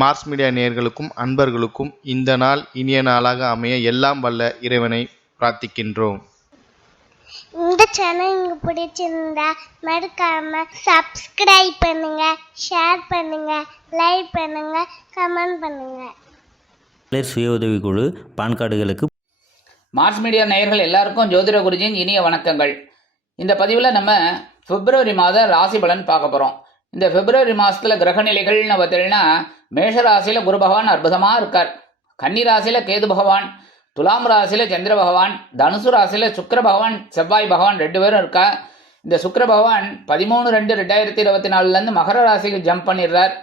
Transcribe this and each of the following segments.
Mars media நேயர்களுக்கும் அன்பர்களுக்கும் இந்த நாள் இனிய நாளாக அமைய எல்லாம் வல்ல இறைவனை பிரார்த்திக்கின்றோம். இந்த சேனல் உங்களுக்கு பிடிச்சிருந்தா மறக்காம சப்ஸ்கிரைப் பண்ணுங்க, ஷேர் பண்ணுங்க, லைக் பண்ணுங்க, கமெண்ட் பண்ணுங்க. சுய உதவிக்குழு பான் கார்டுகளுக்கு மார்ஸ் மீடியா நேயர்கள் எல்லாருக்கும் ஜோதிட குருஜியின் இனிய வணக்கங்கள். இந்த பதிவில் நம்ம பிப்ரவரி மாத ராசி பலன் பார்க்க போகிறோம். இந்த பிப்ரவரி மாதத்தில் கிரகநிலைகள்னு பார்த்தீங்கன்னா மேஷ ராசியில் குரு பகவான் அற்புதமாக இருக்கார். கன்னி ராசியில் கேது பகவான், துலாம் ராசியில் சந்திர பகவான், தனுசு ராசியில் சுக்கிர பகவான், செவ்வாய் பகவான் 2 பேரும் இருக்கா. இந்த சுக்கிர பகவான் 13/2/2024 மகர ராசிக்கு ஜம்ப் பண்ணிடுறார்.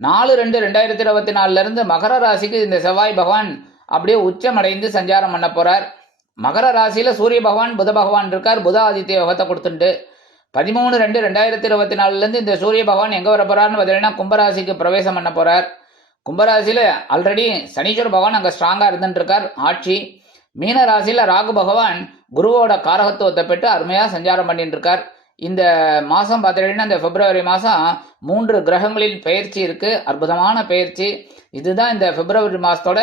4/2/2024 மகர ராசிக்கு இந்த செவ்வாய் பகவான் அப்படியே உச்சமடைந்து சஞ்சாரம் பண்ண போறார். மகர ராசியில சூரிய பகவான் புத பகவான் இருக்கார். புத ஆதித்ய யோகத்தை கொடுத்துட்டு 13/2/2024 இந்த சூரிய பகவான் எங்க வர போறாருன்னு பார்த்தீங்கன்னா கும்பராசிக்கு பிரவேசம் பண்ண போறார். கும்பராசியில ஆல்ரெடி சனீஸ்வர பகவான் அங்க ஸ்ட்ராங்கா இருந்துட்டு இருக்கார், ஆட்சி. மீன ராசியில ராகு பகவான் குருவோட காரகத்துவத்தை பெற்று அருமையா சஞ்சாரம் பண்ணிட்டு இருக்கார். இந்த மாதம் பார்த்தீங்கன்னா இந்த பிப்ரவரி மாதம் 3 கிரகங்களில் பெயர்ச்சி இருக்கு, அற்புதமான பெயர்ச்சி. இதுதான் இந்த பிப்ரவரி மாதத்தோட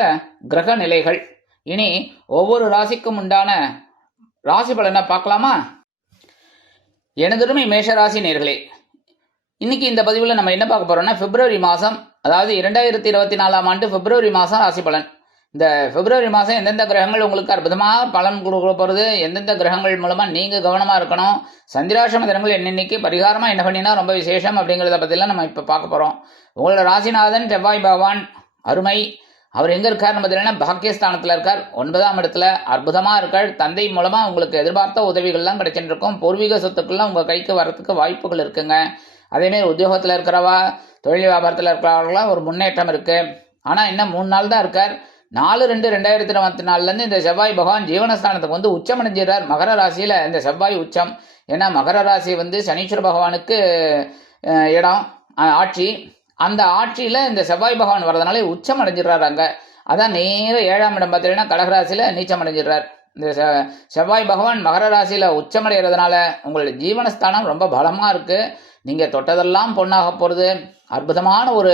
கிரக நிலைகள். இனி ஒவ்வொரு ராசிக்கும் உண்டான ராசி பலனை பார்க்கலாமா? எனதுமே மேஷராசி நேர்களே, இன்னைக்கு இந்த பதிவில் நம்ம என்ன பார்க்க போறோம்னா பிப்ரவரி மாதம், அதாவது 2024 பிப்ரவரி மாதம் ராசி பலன். இந்த பிப்ரவரி மாதம் எந்தெந்த கிரகங்கள் உங்களுக்கு அற்புதமாக பலன் கொடுக்க போகிறது, எந்தெந்த கிரகங்கள் மூலமாக நீங்கள் கவனமாக இருக்கணும், சந்திராசிரம தினங்கள் என்னென்னைக்கு பரிகாரமாக என்ன பண்ணினா ரொம்ப விசேஷம் அப்படிங்கிறத பற்றிலாம் நம்ம இப்போ பார்க்க போகிறோம். உங்களோட ராசிநாதன் செவ்வாய் பகவான் அருமை. அவர் எங்கே இருக்காருன்னு பார்த்தீங்கன்னா பாக்கியஸ்தானத்தில் இருக்கார், 9ஆம் இடத்துல அற்புதமாக இருக்கார். தந்தை மூலமாக உங்களுக்கு எதிர்பார்த்த உதவிகள்லாம் கிடைச்சிட்டு இருக்கும். பூர்வீக சொத்துக்கள்லாம் உங்கள் கைக்கு வரத்துக்கு வாய்ப்புகள் இருக்குங்க. அதேமாரி உத்தியோகத்தில் இருக்கிறவா, தொழில் வியாபாரத்தில் இருக்கிறவர்களாம் ஒரு முன்னேற்றம் இருக்குது. ஆனால் இன்னும் 3 நாள் தான் இருக்கார். 4/2/2024 இந்த செவ்வாய் பகவான் ஜீவனஸ்தானத்துக்கு வந்து உச்சம் அடைஞ்சிடறார். மகர ராசியில் இந்த செவ்வாய் உச்சம். ஏன்னா மகர ராசி சனீஸ்வர பகவானுக்கு இடம், ஆட்சி. அந்த ஆட்சியில் இந்த செவ்வாய் பகவான் வர்றதுனால உச்சம் அடைஞ்சிடறாரு அங்கே. அதான் நேர 7ஆம் இடம் பார்த்தீங்கன்னா கடகராசியில் நீச்சம் அடைஞ்சிடறார். இந்த செவ்வாய் பகவான் மகர ராசியில் உச்சமடைகிறதுனால உங்களுடைய ஜீவனஸ்தானம் ரொம்ப பலமாக இருக்குது. நீங்கள் தொட்டதெல்லாம் பொண்ணாக போகிறது, அற்புதமான ஒரு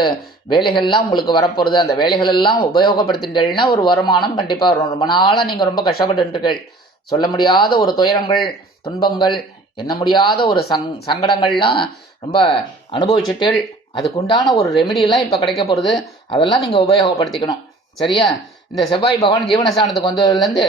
வேலைகள்லாம் உங்களுக்கு வரப்போகிறது. அந்த வேலைகள் எல்லாம் உபயோகப்படுத்திட்டீங்கன்னா ஒரு வருமானம் கண்டிப்பாக வரும். ரொம்ப நாளாக நீங்கள் ரொம்ப கஷ்டப்பட்டுருக்கீர்கள். சொல்ல முடியாத ஒரு துயரங்கள், துன்பங்கள், எண்ண முடியாத ஒரு சங்கடங்கள்லாம் ரொம்ப அனுபவிச்சுட்டீர்கள். அதுக்குண்டான ஒரு ரெமிடியெல்லாம் இப்போ கிடைக்க போகிறது. அதெல்லாம் நீங்கள் உபயோகப்படுத்திக்கணும், சரியா? இந்த செவ்வாய் பகவான் ஜீவனஸ்தானத்துக்கு வந்ததுலேருந்து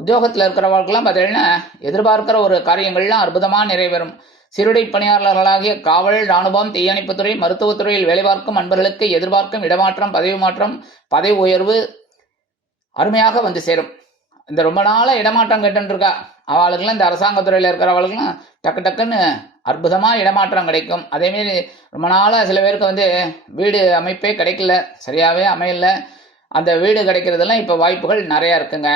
உத்தியோகத்தில் இருக்கிறவர்களுக்கெல்லாம் பார்த்தீங்கன்னா எதிர்பார்க்கிற ஒரு காரியங்கள்லாம் அற்புதமாக நிறைவேறும். சிறுடை பணியாளர்களாகிய காவல், இராணுவம், தீயணைப்புத்துறை, மருத்துவத்துறையில் வேலை பார்க்கும் அன்பர்களுக்கு எதிர்பார்க்கும் இடமாற்றம், பதவி மாற்றம், பதவி உயர்வு அருமையாக வந்து சேரும். இந்த ரொம்ப நாளாக இடமாற்றம் கேட்டுருக்கா அவளுக்கெல்லாம், இந்த அரசாங்கத்துறையில் இருக்கிறவளுக்கெல்லாம் டக்கு டக்குன்னு அற்புதமாக இடமாற்றம் கிடைக்கும். அதேமாரி ரொம்ப நாளாக சில பேருக்கு வீடு அமைப்பே கிடைக்கல, சரியாகவே அமையல. அந்த வீடு கிடைக்கிறதெல்லாம் இப்போ வாய்ப்புகள் நிறையா இருக்குங்க.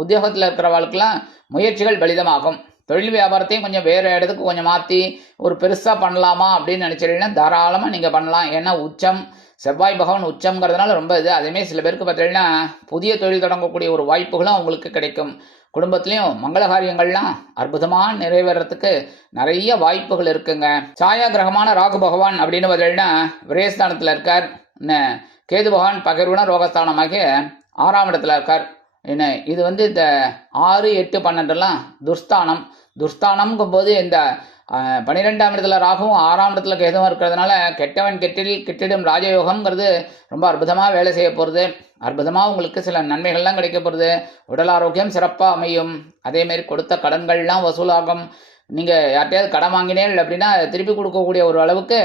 உத்தியோகத்தில் இருக்கிறவளுக்கெல்லாம் முயற்சிகள் பலிதமாகும். தொழில் வியாபாரத்தையும் கொஞ்சம் வேறு இடத்துக்கு கொஞ்சம் மாற்றி ஒரு பெருசாக பண்ணலாமா அப்படின்னு நினச்சிட்டீங்கன்னா தாராளமாக நீங்கள் பண்ணலாம். ஏன்னா உச்சம், செவ்வாய் பகவான் உச்சம்ங்கிறதுனால ரொம்ப இது. அதேமாதிரி சில பேருக்கு பார்த்தீங்கன்னா புதிய தொழில் தொடங்கக்கூடிய ஒரு வாய்ப்புகளும் அவங்களுக்கு கிடைக்கும். குடும்பத்துலேயும் மங்கள காரியங்கள்லாம் அற்புதமாக நிறைவேறத்துக்கு நிறைய வாய்ப்புகள் இருக்குங்க. சாயா கிரகமான ராகு பகவான் அப்படின்னு பார்த்தீங்கன்னா விரயஸ்தானத்தில் இருக்கார். கேது பகவான் பகிர்வுன ரோகஸ்தானமாகிய 6ஆம் இடத்துல இருக்கார். என்ன இது இந்த 6, 8, 12 துர்ஸ்தானம். துர்ஸ்தானம்ங்கும் போது இந்த 12ஆம் இடத்துல ராகுவும் 6ஆம் இடத்துல கேதுவும் இருக்கிறதுனால கெட்டவன் கெட்டிடும் ராஜயோகம்ங்கிறது ரொம்ப அற்புதமாக வேலை செய்ய போகிறது. அற்புதமாக உங்களுக்கு சில நன்மைகள்லாம் கிடைக்க போகிறது. உடல் ஆரோக்கியம் சிறப்பாக அமையும். அதேமாரி கொடுத்த கடன்கள்லாம் வசூலாகும். நீங்கள் யார்கிட்டையாவது கடன் வாங்கினேன் அப்படின்னா திருப்பி கொடுக்கக்கூடிய ஒரு அளவுக்கு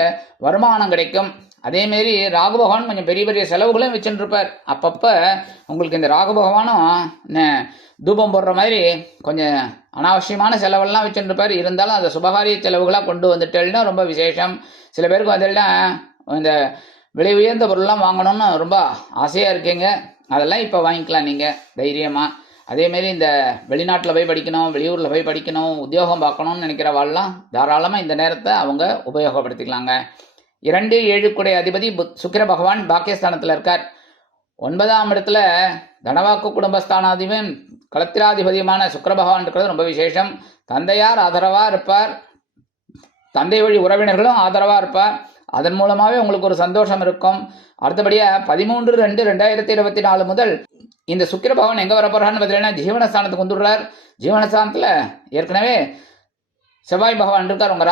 வருமானம் கிடைக்கும். அதேமாரி ராகு பகவான் கொஞ்சம் பெரிய பெரிய செலவுகளும் வச்சுருப்பார். அப்பப்போ உங்களுக்கு இந்த ராகு பகவானும் தூபம் போடுற மாதிரி கொஞ்சம் அனாவசியமான செலவெல்லாம் வச்சுருப்பார். இருந்தாலும் அந்த சுபகாரிய செலவுகளாக கொண்டு வந்துட்டேன்னா ரொம்ப விசேஷம். சில பேருக்கு வந்துட்டா இந்த விலை உயர்ந்த பொருள்லாம் வாங்கணும்னு ரொம்ப ஆசையாக இருக்கீங்க. அதெல்லாம் இப்போ வாங்கிக்கலாம் நீங்கள் தைரியமாக. அதேமாரி இந்த வெளிநாட்டில் போய் படிக்கணும், வெளியூரில் போய் படிக்கணும், உத்தியோகம் பார்க்கணும்னு நினைக்கிறவாள்லாம் தாராளமாக இந்த நேரத்தை அவங்க உபயோகப்படுத்திக்கலாங்க. 2, 7 குடைய அதிபதி சுக்கிர பகவான் பாக்கியஸ்தானத்தில் இருக்கார். 9ஆம் இடத்துல தனவாக்கு குடும்பஸ்தானாதிபதியும் களத்திராதிபதியுமான சுக்கிர பகவான் இருக்கிறது ரொம்ப விசேஷம். தந்தையார் ஆதரவாக இருப்பார், தந்தை வழி உறவினர்களும் ஆதரவாக இருப்பார். அதன் மூலமாகவே உங்களுக்கு ஒரு சந்தோஷம் இருக்கும். அடுத்தபடியாக 13/2/2024 முதல் இந்த சுக்கிர பகவான் எங்கே வரப்போறான்னு பார்த்தீங்கன்னா ஜீவனஸ்தானத்துக்கு வந்துடுறார். ஜீவனஸ்தானத்தில் ஏற்கனவே செவ்வாய் பகவான் இருக்கார், உங்கள்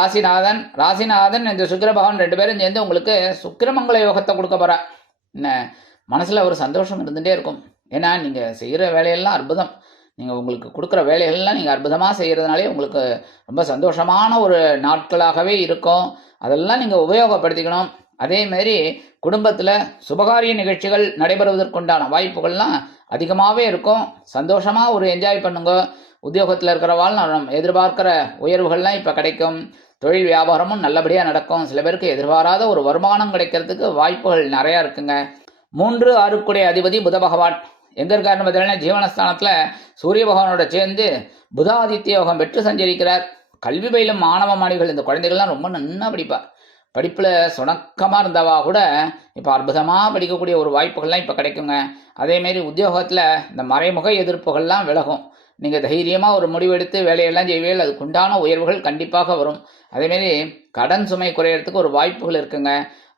ராசிநாதன் இந்த சுக்கிர பகவான் 2 பேரும் சேர்ந்து உங்களுக்கு சுக்கிரமங்கல யோகத்தை கொடுக்க போகிறா. என்ன மனசில் ஒரு சந்தோஷம் இருந்துகிட்டே இருக்கும். ஏன்னா நீங்கள் செய்கிற வேலையெல்லாம் அற்புதம். நீங்கள் உங்களுக்கு கொடுக்குற வேலைகள்லாம் நீங்கள் அற்புதமாக செய்கிறதுனாலே உங்களுக்கு ரொம்ப சந்தோஷமான ஒரு நாட்களாகவே இருக்கும். அதெல்லாம் நீங்கள் உபயோகப்படுத்திக்கணும். அதேமாரி குடும்பத்தில் சுபகாரிய நிகழ்ச்சிகள் நடைபெறுவதற்குண்டான வாய்ப்புகள்லாம் அதிகமாகவே இருக்கும். சந்தோஷமாக ஒரு என்ஜாய் பண்ணுங்க. உத்தியோகத்தில் இருக்கிறவாள் நம்ம எதிர்பார்க்குற உயர்வுகள்லாம் இப்போ கிடைக்கும். தொழில் வியாபாரமும் நல்லபடியாக நடக்கும். சில பேருக்கு எதிர்பாராத ஒரு வருமானம் கிடைக்கிறதுக்கு வாய்ப்புகள் நிறையா இருக்குங்க. 3/6 அதிபதி புத பகவான் எங்கே இருக்காருன்னு பார்த்தீங்கன்னா ஜீவனஸ்தானத்தில் சூரிய பகவானோட சேர்ந்து புதாதித்ய யோகம் பெற்று சஞ்சரிக்கிறார். கல்வி பயிலும் மாணவ மாணவிகள் இந்த குழந்தைகள்லாம் ரொம்ப நன்னா படிப்பில் சுணக்கமாக இருந்தவா கூட இப்போ அற்புதமாக படிக்கக்கூடிய ஒரு வாய்ப்புகள்லாம் இப்போ கிடைக்குங்க. அதேமாரி உத்தியோகத்தில் இந்த மறைமுக எதிர்ப்புகள்லாம் விலகும். நீங்கள் தைரியமாக ஒரு முடிவெடுத்து வேலையெல்லாம் செய்வீர்கள். அதுக்குண்டான உயர்வுகள் கண்டிப்பாக வரும். அதேமாரி கடன் சுமை குறையிறதுக்கு ஒரு வாய்ப்புகள் இருக்குங்க.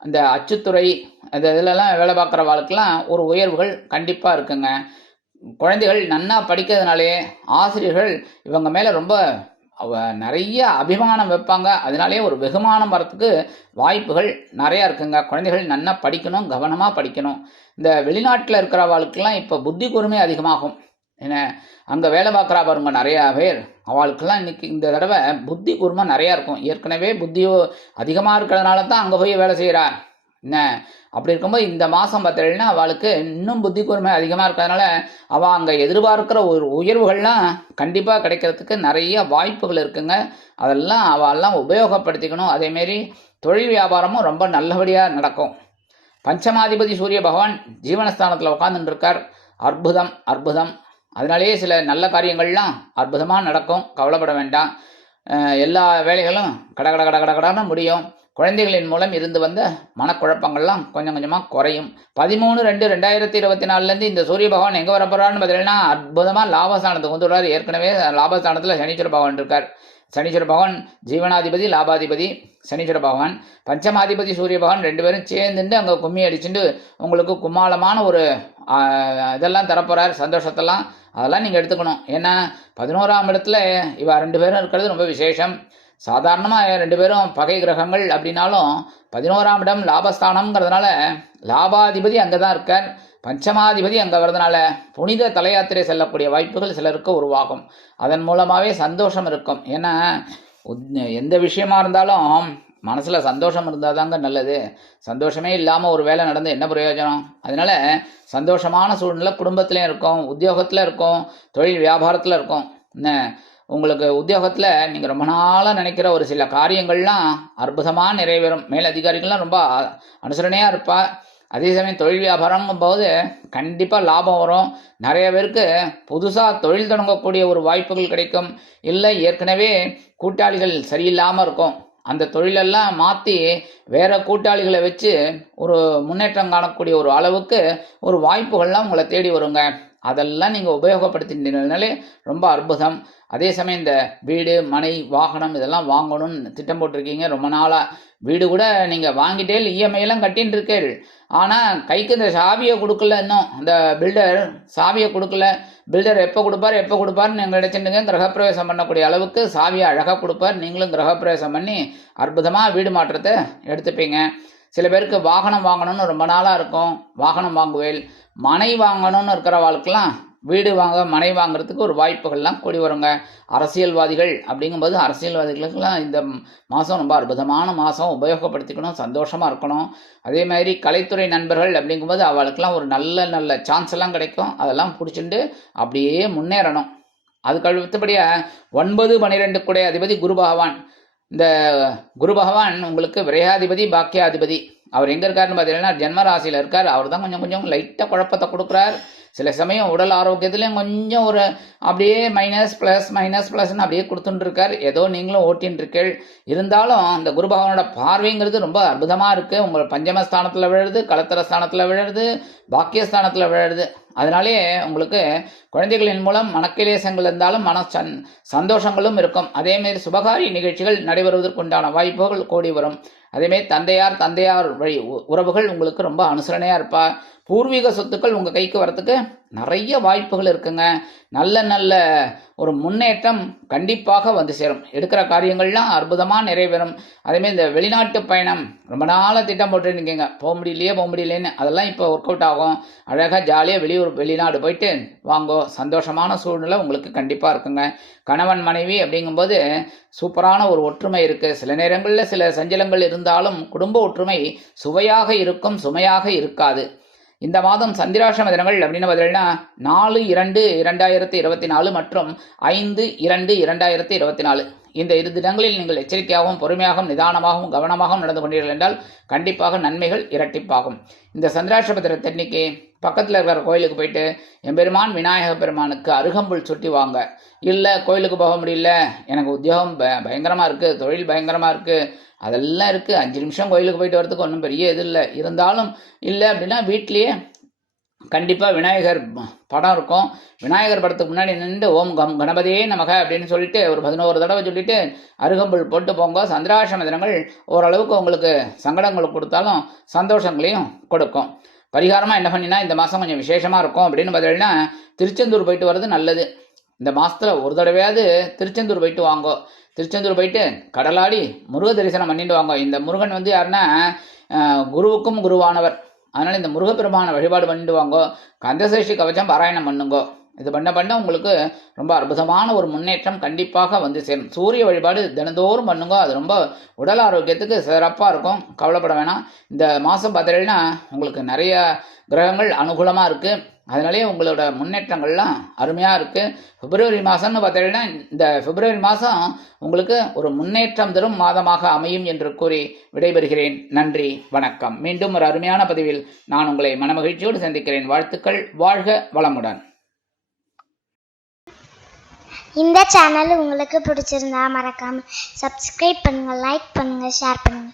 அந்த அச்சுத்துறை அந்த இதிலெல்லாம் வேலை பார்க்குறவாளுக்கெல்லாம் ஒரு உயர்வுகள் கண்டிப்பாக இருக்குங்க. குழந்தைகள் நன்னா படிக்கிறதுனாலே ஆசிரியர்கள் இவங்க மேலே ரொம்ப நிறைய அபிமானம் வைப்பாங்க. அதனாலே ஒரு வெகுமானம் வரத்துக்கு வாய்ப்புகள் நிறையா இருக்குங்க. குழந்தைகள் நன்னா படிக்கணும், கவனமாக படிக்கணும். இந்த வெளிநாட்டில் இருக்கிறவாளுக்கெல்லாம் இப்போ புத்தி கூர்மை அதிகமாகும். ஏன்னா அங்கே வேலை பார்க்குறா பாருங்க நிறையா பேர், அவளுக்கெல்லாம் இன்னைக்கு இந்த தடவை புத்தி கூர்மை நிறையா இருக்கும். ஏற்கனவே புத்தியோ அதிகமாக இருக்கிறதுனால தான் அங்கே போய் வேலை செய்கிறா. என்ன அப்படி இருக்கும்போது இந்த மாதம் பார்த்தீங்கன்னா அவளுக்கு இன்னும் புத்தி கூர்மை அதிகமாக இருக்கிறதுனால அவள் அங்கே எதிர்பார்க்குற ஒரு உயர்வுகள்லாம் கண்டிப்பாக கிடைக்கிறதுக்கு நிறைய வாய்ப்புகள் இருக்குங்க. அதெல்லாம் அவெல்லாம் உபயோகப்படுத்திக்கணும். அதேமாரி தொழில் வியாபாரமும் ரொம்ப நல்லபடியாக நடக்கும். பஞ்சமாதிபதி சூரிய பகவான் ஜீவனஸ்தானத்தில் உட்காந்துட்டு இருக்கார். அற்புதம். அதனாலேயே சில நல்ல காரியங்கள்லாம் அற்புதமாக நடக்கும். கவலைப்பட வேண்டாம். எல்லா வேலைகளும் கடகடன்னு முடியும். குழந்தைகளின் மூலம் இருந்து வந்த மனக்குழப்பங்கள்லாம் கொஞ்சம் கொஞ்சமாக குறையும். 13/2/2024 இந்த சூரிய பகவான் எங்கே வரப்போறான்னு பார்த்தீங்கன்னா அற்புதமாக லாபஸ்தானத்துக்கு வந்துடுறார். ஏற்கனவே லாபஸ்தானத்தில் சனீஸ்வர பகவான் இருக்கார். சனீஸ்வர பகவான் ஜீவனாதிபதி, லாபாதிபதி சனீஸ்வர பகவான், பஞ்சமாதிபதி சூரிய பகவான் 2 பேரும் சேர்ந்துட்டு அங்கே கும்மி அடிச்சுட்டு உங்களுக்கு கும்மாளமான ஒரு இதெல்லாம் தரப்போகிறார். சந்தோஷத்தெல்லாம் அதெல்லாம் நீங்கள் எடுத்துக்கணும். ஏன்னா 11ஆம் இடத்துல இவ 2 பேரும் இருக்கிறது ரொம்ப விசேஷம். சாதாரணமாக 2 பேரும் பகை கிரகங்கள் அப்படின்னாலும் 11ஆம் இடம் லாபஸ்தானம்ங்கிறதுனால லாபாதிபதி அங்கே தான் இருக்கார். பஞ்சமாதிபதி அங்கே வர்றதுனால புனித தலையாத்திரை செல்லக்கூடிய வாய்ப்புகள் சிலருக்கு உருவாகும். அதன் மூலமாகவே சந்தோஷம் இருக்கும். ஏன்னா எந்த விஷயமா இருந்தாலும் மனசில் சந்தோஷம் இருந்தால் தாங்க நல்லது. சந்தோஷமே இல்லாமல் ஒரு வேலை நடந்து என்ன பிரயோஜனம்? அதனால சந்தோஷமான சூழ்நிலை குடும்பத்துலேயும் இருக்கும், உத்தியோகத்தில் இருக்கும், தொழில் வியாபாரத்தில் இருக்கும். என்ன உங்களுக்கு உத்தியோகத்தில் நீங்கள் ரொம்ப நாளாக நினைக்கிற ஒரு சில காரியங்கள்லாம் அற்புதமாக நிறைவேறும். மேல் அதிகாரிகள்லாம் ரொம்ப அனுசரணையாக இருப்பா. அதே சமயம் தொழில் வியாபாரங்கும் போது கண்டிப்பாக லாபம் வரும். நிறைய பேருக்கு புதுசாக தொழில் தொடங்கக்கூடிய ஒரு வாய்ப்புகள் கிடைக்கும். இல்லை ஏற்கனவே கூட்டாளிகள் சரியில்லாமல் இருக்கும், அந்த தொழிலெல்லாம் மாற்றி வேறு கூட்டாளிகளை வச்சு ஒரு முன்னேற்றம் காணக்கூடிய ஒரு அளவுக்கு ஒரு வாய்ப்புகள்லாம் உங்களை தேடி வருங்க. அதெல்லாம் நீங்கள் உபயோகப்படுத்தினாலே ரொம்ப அற்புதம். அதே சமயம் இந்த வீடு, மனை, வாகனம் இதெல்லாம் வாங்கணும்னு திட்டம் போட்டிருக்கீங்க ரொம்ப நாளாக. வீடு கூட நீங்கள் வாங்கிட்டே இஎம்ஐலாம் கட்டின்னு இருக்கீள். ஆனால் கைக்கு இந்த சாவியை கொடுக்கல. இன்னும் அந்த பில்டர் சாவியை கொடுக்கல. பில்டர் எப்போ கொடுப்பார்னு நீங்கள் நினச்சிட்டுங்க. கிரகப்பிரவேசம் பண்ணக்கூடிய அளவுக்கு சாவியை அழகாக கொடுப்பார். நீங்களும் கிரகப்பிரவேசம் பண்ணி அற்புதமாக வீடு மாற்றத்தை எடுத்துப்பீங்க. சில பேருக்கு வாகனம் வாங்கணும்னு ரொம்ப நாளாக இருக்கும், வாகனம் வாங்குவேல். மனை வாங்கணும்னு இருக்கிறவாளுக்கெல்லாம் வீடு வாங்க, மனை வாங்குறதுக்கு ஒரு வாய்ப்புகள்லாம் கூடி வருங்க. அரசியல்வாதிகள் அப்படிங்கும்போது அரசியல்வாதிகளுக்கெல்லாம் இந்த மாதம் ரொம்ப அற்புதமான மாதம். உபயோகப்படுத்திக்கணும், சந்தோஷமாக இருக்கணும். அதே மாதிரி கலைத்துறை நண்பர்கள் அப்படிங்கும்போது அவளுக்கெல்லாம் ஒரு நல்ல சான்ஸ் எல்லாம் கிடைக்கும். அதெல்லாம் பிடிச்சிட்டு அப்படியே முன்னேறணும். அதுக்கு அடுத்தபடியாக 9, 12 கூடிய அதிபதி குரு பகவான். இந்த குரு பகவான் உங்களுக்கு விரையாதிபதி, பாக்கியாதிபதி. அவர் எங்கே இருக்காருன்னு பார்த்தீங்கன்னா ஜென்ம ராசியில் இருக்கார். அவர் தான் கொஞ்சம் லைட்டாக குழப்பத்தை கொடுக்குறார். சில சமயம் உடல் ஆரோக்கியத்துலேயும் கொஞ்சம் ஒரு அப்படியே மைனஸ் அப்படியே கொடுத்துட்டு இருக்கார். ஏதோ நீங்களும் ஓட்டின்னு இருக்கீள். இருந்தாலும் அந்த குரு பகவானோட பார்வைங்கிறது ரொம்ப அற்புதமாக இருக்குது. உங்கள் பஞ்சமஸ்தானத்தில் விழுது, கலத்தர ஸ்தானத்தில் விழுது, பாக்கியஸ்தானத்தில் விழுது. அதனாலே உங்களுக்கு குழந்தைகளின் மூலம் மனக்கிலேசங்கள் இருந்தாலும் சந்தோஷங்களும் இருக்கும். அதேமாரி சுபகாரிய நிகழ்ச்சிகள் நடைபெறுவதற்குண்டான வாய்ப்புகள் கூடி வரும். அதேமாரி தந்தையார் வழி உறவுகள் உங்களுக்கு ரொம்ப அனுசரணையாக இருப்பா. பூர்வீக சொத்துக்கள் உங்கள் கைக்கு வரத்துக்கு நிறைய வாய்ப்புகள் இருக்குங்க. நல்ல ஒரு முன்னேற்றம் கண்டிப்பாக வந்து சேரும். எடுக்கிற காரியங்கள்லாம் அற்புதமாக நிறைவேறும். அதேமாரி இந்த வெளிநாட்டு பயணம் ரொம்ப நாளாக திட்டம் போட்டுருக்கீங்க, போக முடியலையேன்னு, அதெல்லாம் இப்போ ஒர்க் அவுட் ஆகும். அழகாக ஜாலியாக வெளிநாடு போயிட்டு வாங்கோ. சந்தோஷமான சூழ்நிலை உங்களுக்கு கண்டிப்பாக இருக்குங்க. கணவன் மனைவி அப்படிங்கும்போது சூப்பரான ஒரு ஒற்றுமை இருக்குது. சில நேரங்களில் சில சஞ்சலங்கள் இருந்தாலும் குடும்ப ஒற்றுமை சுவையாக இருக்கும், சுமையாக இருக்காது. இந்த மாதம் சந்திராஷ்டம தினங்கள் அப்படின்னு பார்த்தீங்கன்னா 4/2/2024 மற்றும் 5/2/2024 இந்த 2 தினங்களில் நீங்கள் எச்சரிக்கையாகவும் பொறுமையாகவும் நிதானமாகவும் கவனமாகவும் நடந்து கொண்டீர்கள் என்றால் கண்டிப்பாக நன்மைகள் இரட்டிப்பாகும். இந்த சந்திராஷ்டம தினத்தன்னைக்கு பக்கத்தில் இருக்கிற கோயிலுக்கு போயிட்டு எம்பெருமான் விநாயக பெருமானுக்கு அருகம்புல் சுட்டி வாங்க. இல்லை கோயிலுக்கு போக முடியல, எனக்கு உத்தியோகம் பயங்கரமாக இருக்குது, தொழில் பயங்கரமாக இருக்குது, அதெல்லாம் இருக்குது, 5 நிமிஷம் கோயிலுக்கு போயிட்டு வரதுக்கு ஒன்றும் பெரிய இது இல்லை அப்படின்னா வீட்லேயே கண்டிப்பாக விநாயகர் படம் இருக்கும். விநாயகர் படத்துக்கு முன்னாடி நின்று ஓம் கணபதியே நமக அப்படின்னு சொல்லிட்டு ஒரு 11 தடவை சொல்லிட்டு அருகம்புல் போட்டு போங்க. சந்திராஷ்டம தினங்கள் ஓரளவுக்கு உங்களுக்கு சங்கடங்களை கொடுத்தாலும் சந்தோஷங்களையும் கொடுக்கும். பரிகாரமாக என்ன பண்ணினா இந்த மாதம் கொஞ்சம் விசேஷமாக இருக்கும் அப்படின்னு பார்த்தீங்கன்னா திருச்செந்தூர் போயிட்டு வர்றது நல்லது. இந்த மாதத்தில் ஒரு தடவையாவது திருச்செந்தூர் போயிட்டு வாங்கோ. திருச்செந்தூர் போயிட்டு கடலாடி முருக தரிசனம் பண்ணிட்டு வாங்க. இந்த முருகன் வந்து யாருன்னா குருவுக்கும் குருவானவர். அதனால் இந்த முருகப்பெருமான வழிபாடு பண்ணிட்டு வாங்கோ. கந்தசஷ்டி கவச்சம் பாராயணம் பண்ணுங்கோ. இது பண்ண உங்களுக்கு ரொம்ப அற்புதமான ஒரு முன்னேற்றம் கண்டிப்பாக வந்து சேரும். சூரிய வழிபாடு தினந்தோறும் பண்ணுங்க. அது ரொம்ப உடல் ஆரோக்கியத்துக்கு சிறப்பாக இருக்கும். கவலைப்பட வேணாம். இந்த மாதம் பார்த்தீங்கன்னா உங்களுக்கு நிறைய கிரகங்கள் அனுகூலமாக இருக்குது. அதனாலே உங்களோட முன்னேற்றங்கள்லாம் அருமையாக இருக்குது. பிப்ரவரி மாதம்னு பார்த்தீங்கன்னா இந்த பிப்ரவரி மாதம் உங்களுக்கு ஒரு முன்னேற்றம் தரும் மாதமாக அமையும் என்று கூறி விடைபெறுகிறேன். நன்றி, வணக்கம். மீண்டும் ஒரு அருமையான பதிவில் நான் உங்களை மனமகிழ்ச்சியோடு சந்திக்கிறேன். வாழ்த்துக்கள். வாழ்க வளமுடன். இந்த சேனல் உங்களுக்கு பிடிச்சிருந்தா மறக்காம சப்ஸ்கிரைப் பண்ணுங்க, லைக் பண்ணுங்க, ஷேர் பண்ணுங்க.